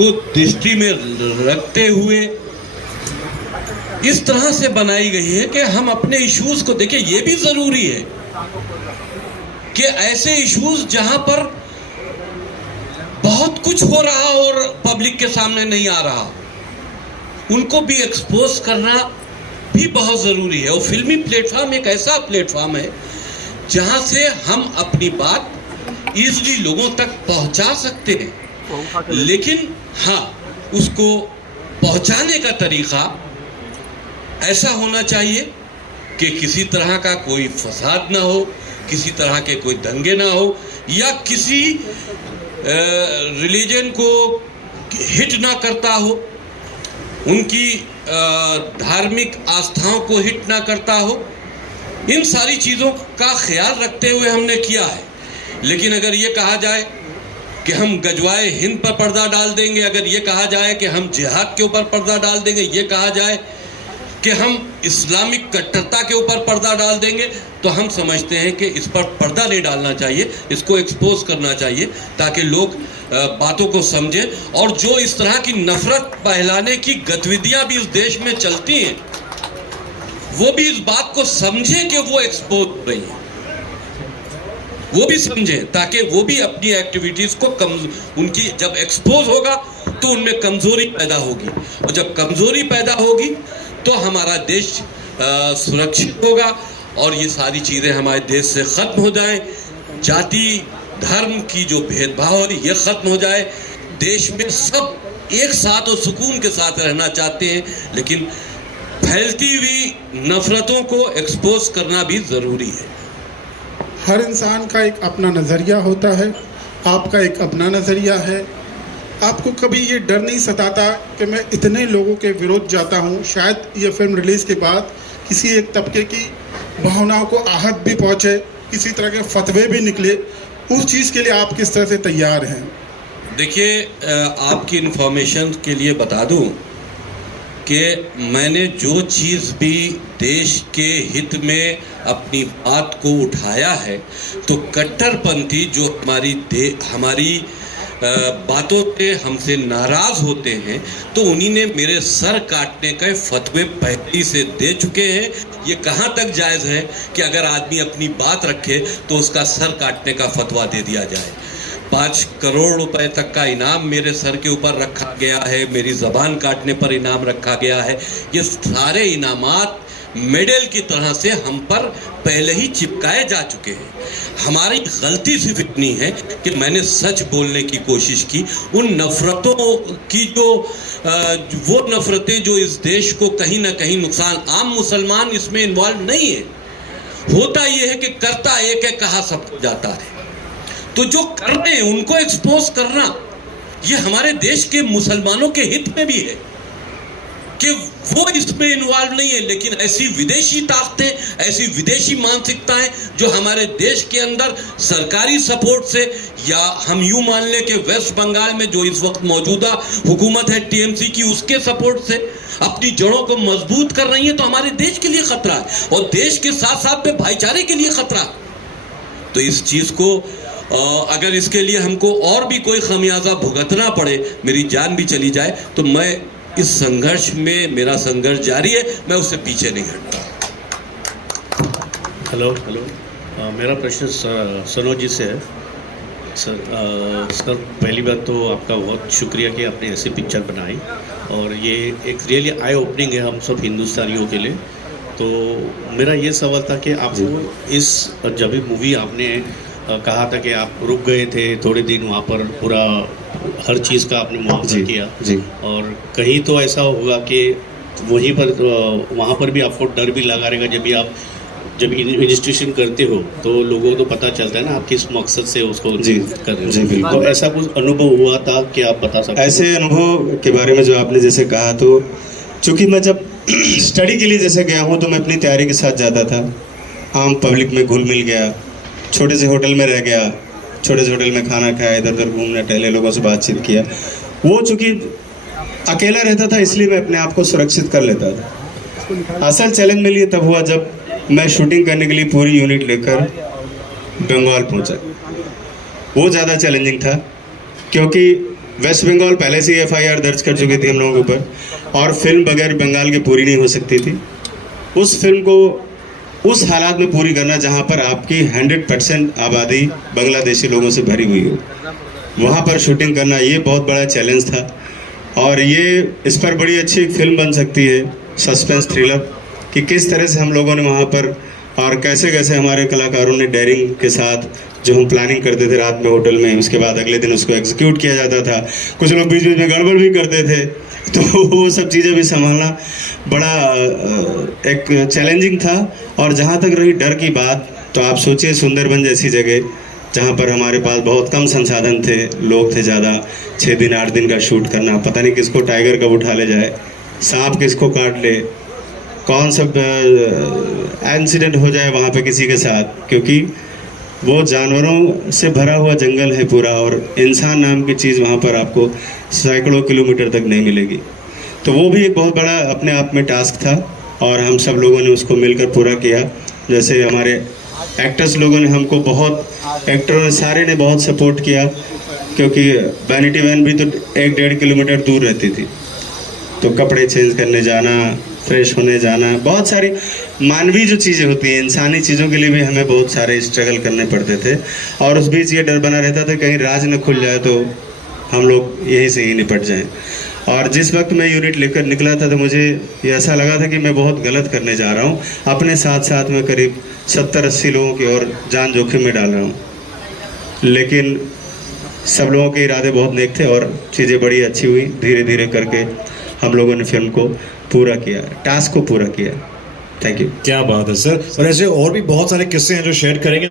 को दृष्टि में रखते हुए इस तरह से बनाई गई है कि हम अपने इश्यूज को देखिए। ये भी जरूरी है कि ऐसे इश्यूज जहां पर बहुत कुछ हो रहा और पब्लिक के सामने नहीं आ रहा, उनको भी एक्सपोज करना भी बहुत जरूरी है। और फिल्मी प्लेटफॉर्म एक ऐसा प्लेटफॉर्म है जहां से हम अपनी बात इजीली लोगों तक पहुंचा सकते हैं, लेकिन हाँ, उसको पहुंचाने का तरीका ऐसा होना चाहिए कि किसी तरह का कोई फसाद ना हो, किसी तरह के कोई दंगे ना हो, या किसी रिलीजन को हिट ना करता हो, उनकी धार्मिक आस्थाओं को हिट ना करता हो। इन सारी चीज़ों का ख्याल रखते हुए हमने किया है। लेकिन अगर ये कहा जाए कि हम गजवाए हिंद पर पर्दा डाल देंगे, अगर ये कहा जाए कि हम जिहाद के ऊपर पर्दा डाल देंगे, ये कहा जाए कि हम इस्लामिक कट्टरता के ऊपर पर्दा डाल देंगे, तो हम समझते हैं कि इस पर पर्दा नहीं डालना चाहिए, इसको एक्सपोज करना चाहिए ताकि लोग बातों को समझें। और जो इस तरह की नफरत फैलाने की गतिविधियां भी इस देश में चलती हैं, वो भी इस बात को समझें कि वो एक्सपोज हो रही हैं, वो भी समझें, ताकि वो भी अपनी एक्टिविटीज को उनकी जब एक्सपोज होगा तो उनमें कमजोरी पैदा होगी, और जब कमजोरी पैदा होगी तो हमारा देश सुरक्षित होगा और ये सारी चीज़ें हमारे देश से ख़त्म हो जाएं। जाति धर्म की जो भेदभाव है ये ख़त्म हो जाए। देश में सब एक साथ और सुकून के साथ रहना चाहते हैं, लेकिन फैलती हुई नफरतों को एक्सपोज करना भी ज़रूरी है। हर इंसान का एक अपना नज़रिया होता है, आपका एक अपना नज़रिया है। आपको कभी ये डर नहीं सताता कि मैं इतने लोगों के विरोध जाता हूँ, शायद ये फिल्म रिलीज़ के बाद किसी एक तबके की भावनाओं को आहत भी पहुँचे, किसी तरह के फतवे भी निकले, उस चीज़ के लिए आप किस तरह से तैयार हैं? देखिए, आपकी इन्फॉर्मेशन के लिए बता दूं कि मैंने जो चीज़ भी देश के हित में अपनी बात को उठाया है, तो कट्टरपंथी जो हमारी बातों से हमसे नाराज़ होते हैं, तो उन्हीं ने मेरे सर काटने के फतवे पहले ही से दे चुके हैं। ये कहाँ तक जायज़ है कि अगर आदमी अपनी बात रखे तो उसका सर काटने का फतवा दे दिया जाए। 5 करोड़ रुपए तक का इनाम मेरे सर के ऊपर रखा गया है, मेरी ज़बान काटने पर इनाम रखा गया है। ये सारे इनामात मेडल की तरह से हम पर पहले ही चिपकाए जा चुके हैं। हमारी गलती सिर्फ इतनी है कि मैंने सच बोलने की कोशिश की। उन नफ़रतों की वो नफ़रतें जो इस देश को कहीं ना कहीं नुकसान, आम मुसलमान इसमें इन्वॉल्व नहीं है। होता ये है कि करता एक है, कहा सब जाता है। तो जो कर रहे हैं उनको एक्सपोज करना, ये हमारे देश के मुसलमानों के हित में भी है कि वो इसमें इन्वॉल्व नहीं है। लेकिन ऐसी विदेशी ताकतें, ऐसी विदेशी मानसिकताएं जो हमारे देश के अंदर सरकारी सपोर्ट से, या हम यूं मान लें कि वेस्ट बंगाल में जो इस वक्त मौजूदा हुकूमत है टीएमसी की, उसके सपोर्ट से अपनी जड़ों को मजबूत कर रही है, तो हमारे देश के लिए खतरा है और देश के साथ साथ में भाईचारे के लिए खतरा। तो इस चीज़ को अगर इसके लिए हमको और भी कोई खमियाजा भुगतना पड़े, मेरी जान भी चली जाए, तो मैं इस संघर्ष में, मेरा संघर्ष जारी है, मैं उससे पीछे नहीं हटता। हेलो, मेरा प्रश्न सनोज जी से है। सर, पहली बात तो आपका बहुत शुक्रिया कि आपने ऐसी पिक्चर बनाई, और ये एक रियली आई ओपनिंग है हम सब हिंदुस्तानियों के लिए। तो मेरा ये सवाल था कि आपको इस जब भी मूवी आपने कहा था कि आप रुक गए थे थोड़े दिन वहाँ पर, पूरा हर चीज़ का आपने मुआवजा किया जी, और कहीं तो ऐसा होगा कि वहीं पर वहाँ पर भी आपको डर भी लगा रहेगा जब इन्वेस्टिगेशन करते हो, तो लोगों को तो पता चलता है ना आप किस मकसद से उसको जी कर रहे हो। जी बिल्कुल। तो ऐसा कुछ अनुभव हुआ था कि आप बता सकते? ऐसे अनुभव के बारे में जो आपने जैसे कहा, तो चूँकि मैं जब स्टडी के लिए जैसे गया हूँ तो मैं अपनी तैयारी के साथ जाता था, आम पब्लिक में घुल मिल गया, छोटे से होटल में रह गया, छोटे से होटल में खाना खाया, इधर उधर घूमने टहले, लोगों से बातचीत किया। वो चूँकि अकेला रहता था इसलिए मैं अपने आप को सुरक्षित कर लेता था। असल चैलेंज मेरे लिए तब हुआ जब मैं शूटिंग करने के लिए पूरी यूनिट लेकर बंगाल पहुंचा। वो ज़्यादा चैलेंजिंग था क्योंकि वेस्ट बंगाल पहले से ही FIR दर्ज कर चुकी थी हम लोगों के ऊपर, और फिल्म बगैर बंगाल के पूरी नहीं हो सकती थी। उस फिल्म को उस हालात में पूरी करना जहाँ पर आपकी 100% आबादी बांग्लादेशी लोगों से भरी हुई हो, वहाँ पर शूटिंग करना ये बहुत बड़ा चैलेंज था। और ये इस पर बड़ी अच्छी एक फिल्म बन सकती है, सस्पेंस थ्रिलर, कि किस तरह से हम लोगों ने वहाँ पर और कैसे कैसे हमारे कलाकारों ने डेयरिंग के साथ जो हम प्लानिंग करते थे रात में होटल में, उसके बाद अगले दिन उसको एग्जीक्यूट किया जाता था। कुछ लोग बीच बीच में गड़बड़ भी करते थे, तो वो सब चीज़ें भी संभालना बड़ा एक चैलेंजिंग था। और जहाँ तक रही डर की बात, तो आप सोचिए सुंदरबन जैसी जगह जहाँ पर हमारे पास बहुत कम संसाधन थे, लोग थे ज़्यादा, 6 दिन 8 दिन का शूट करना, पता नहीं किसको टाइगर कब उठा ले जाए, सांप किसको काट ले, कौन सा इंसिडेंट हो जाए वहाँ पे किसी के साथ, क्योंकि वो जानवरों से भरा हुआ जंगल है पूरा, और इंसान नाम की चीज़ वहाँ पर आपको सैकड़ों किलोमीटर तक नहीं मिलेगी। तो वो भी एक बहुत बड़ा अपने आप में टास्क था, और हम सब लोगों ने उसको मिलकर पूरा किया। जैसे हमारे एक्टर्स लोगों ने हमको बहुत, एक्टरों ने सारे ने बहुत सपोर्ट किया, क्योंकि वैनिटी वैन भी तो 1-1.5 किलोमीटर दूर रहती थी, तो कपड़े चेंज करने जाना, फ्रेश होने जाना, बहुत सारी मानवीय जो चीज़ें होती हैं, इंसानी चीज़ों के लिए भी हमें बहुत सारे स्ट्रगल करने पड़ते थे। और उस बीच ये डर बना रहता था कहीं राज न खुल जाए तो हम लोग यहीं से ही निपट जाएं। और जिस वक्त मैं यूनिट लेकर निकला था, तो मुझे ये ऐसा लगा था कि मैं बहुत गलत करने जा रहा हूँ, अपने साथ साथ में करीब 70-80 लोगों की और जान जोखिम में डाल रहा हूँ। लेकिन सब लोगों के इरादे बहुत नेक थे और चीज़ें बड़ी अच्छी हुई। धीरे धीरे करके हम लोगों ने फिल्म को पूरा किया, टास्क को पूरा किया। Thank you. क्या बात है सर। और ऐसे और भी बहुत सारे किस्से हैं जो शेयर करेंगे।